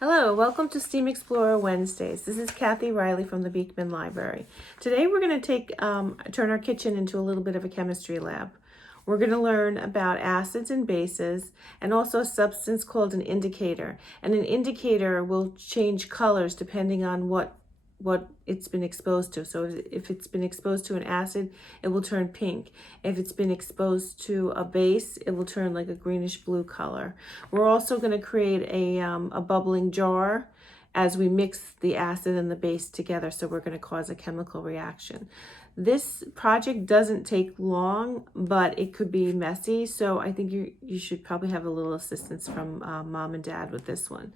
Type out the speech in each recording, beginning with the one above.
Hello, welcome to STEAM Explorer Wednesdays. This is Kathy Riley from the Beekman Library. Today we're going to turn our kitchen into a little bit of a chemistry lab. We're going to learn about acids and bases and also a substance called an indicator. And an indicator will change colors depending on what it's been exposed to. So if it's been exposed to an acid, it will turn pink. If it's been exposed to a base, it will turn like a greenish blue color. We're also going to create a bubbling jar as we mix the acid and the base together. So we're going to cause a chemical reaction. This project doesn't take long, but it could be messy. So I think you should probably have a little assistance from mom and dad with this one.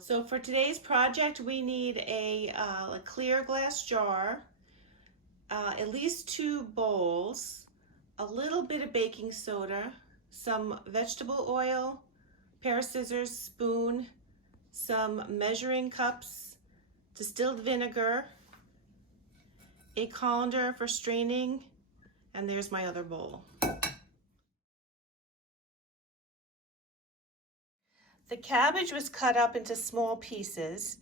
So for today's project, we need a clear glass jar, at least 2 bowls, a little bit of baking soda, some vegetable oil, pair of scissors, spoon, some measuring cups, distilled vinegar, a colander for straining, and there's my other bowl. The cabbage was cut up into small pieces,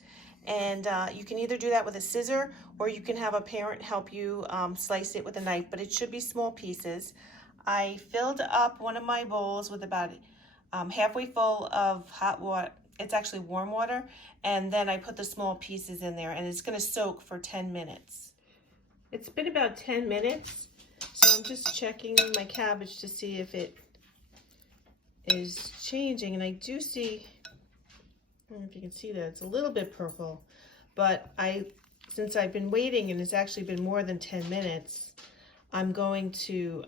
and you can either do that with a scissor or you can have a parent help you slice it with a knife, but it should be small pieces. I filled up one of my bowls with about halfway full of hot water. It's actually warm water, and then I put the small pieces in there, and it's going to soak for 10 minutes. It's been about 10 minutes, so I'm just checking my cabbage to see if it is changing, and I do see, I don't know if you can see that, it's a little bit purple, but since I've been waiting and it's actually been more than 10 minutes, I'm going to,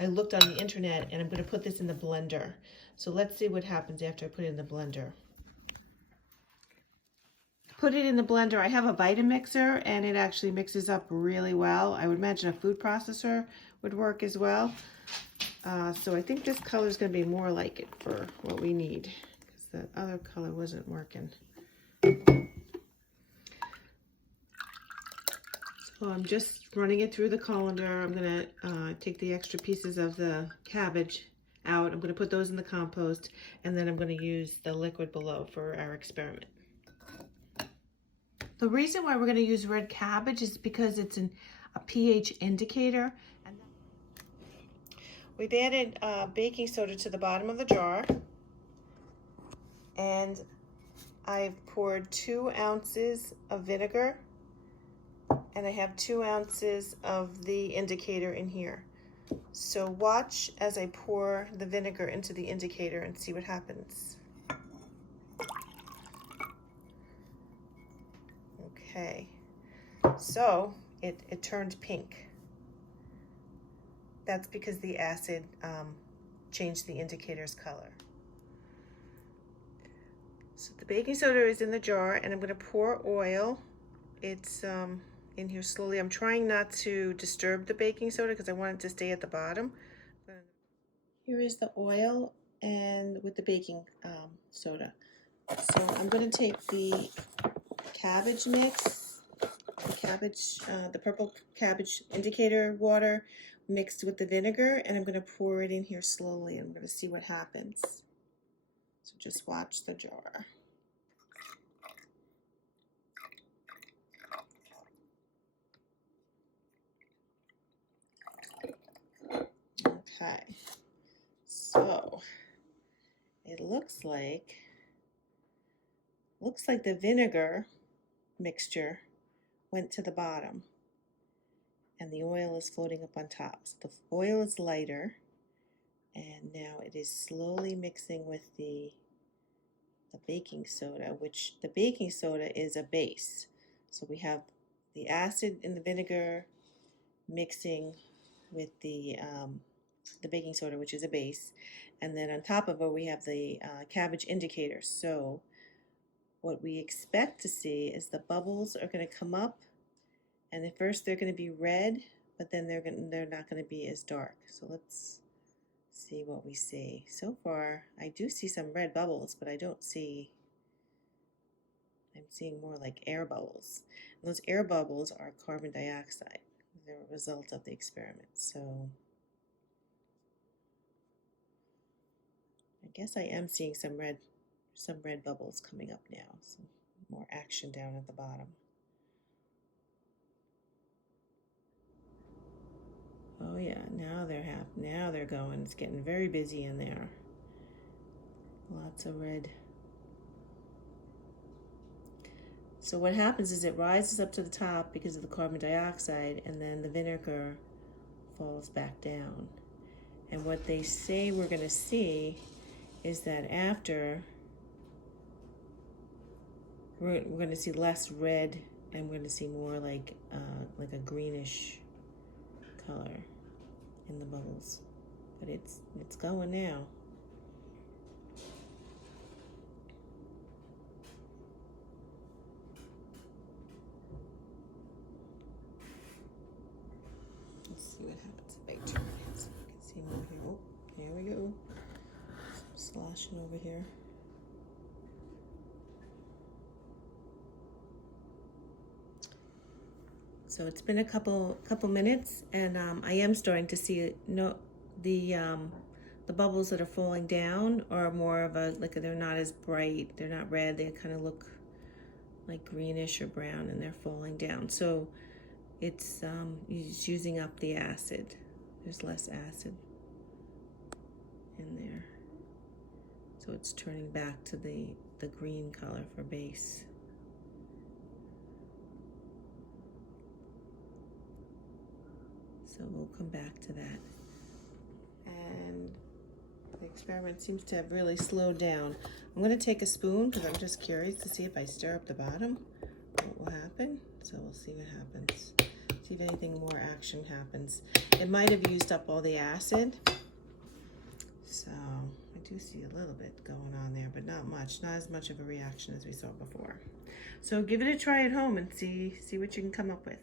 I looked on the internet and I'm going to put this in the blender. So let's see what happens after I put it in the blender. Put it in the blender. I have a Vitamixer and it actually mixes up really well. I would imagine a food processor would work as well. So I think this color is going to be more like it for what we need, because the other color wasn't working. So I'm just running it through the colander. I'm going to take the extra pieces of the cabbage out. I'm going to put those in the compost, and then I'm going to use the liquid below for our experiment. The reason why we're going to use red cabbage is because it's a pH indicator. We've added baking soda to the bottom of the jar, and I've poured 2 ounces of vinegar, and I have 2 ounces of the indicator in here. So watch as I pour the vinegar into the indicator and see what happens. Okay, so it turned pink. That's because the acid changed the indicator's color. So the baking soda is in the jar, and I'm going to pour oil. It's in here slowly. I'm trying not to disturb the baking soda because I want it to stay at the bottom. Here is the oil and with the baking soda. So I'm going to take the cabbage mix, the purple cabbage indicator water mixed with the vinegar, and I'm going to pour it in here slowly. I'm going to see what happens. So just watch the jar. Okay, so it looks like the vinegar mixture went to the bottom and the oil is floating up on top. So the oil is lighter, and now it is slowly mixing with the baking soda, which the baking soda is a base. So we have the acid in the vinegar mixing with the baking soda, which is a base, and then on top of it we have the cabbage indicator. So what we expect to see is the bubbles are going to come up, and at first they're going to be red, but then they're not going to be as dark. So let's see what we see. So far I do see some red bubbles, but I'm seeing more like air bubbles. And those air bubbles are carbon dioxide. They're a result of the experiment. So I guess I am seeing some red some red bubbles coming up now. Some more action down at the bottom. Oh yeah, now they're going. It's getting very busy in there. Lots of red. So what happens is it rises up to the top because of the carbon dioxide, and then the vinegar falls back down. And what they say we're going to see is that after, we're going to see less red, and we're going to see more like a greenish color in the bubbles. But it's going now. Let's see what happens if I turn it so you can see more here. Oh, here we go. Some sloshing over here. So it's been a couple minutes, and I am starting to see the bubbles that are falling down are more of a, like, they're not as bright, they're not red, they kind of look like greenish or brown, and they're falling down. So it's using up the acid. There's less acid in there, so it's turning back to the green color for base. So we'll come back to that. And the experiment seems to have really slowed down. I'm going to take a spoon because I'm just curious to see if I stir up the bottom, what will happen. So we'll see what happens. See if anything more action happens. It might have used up all the acid. So I do see a little bit going on there, but not much. Not as much of a reaction as we saw before. So give it a try at home and see what you can come up with.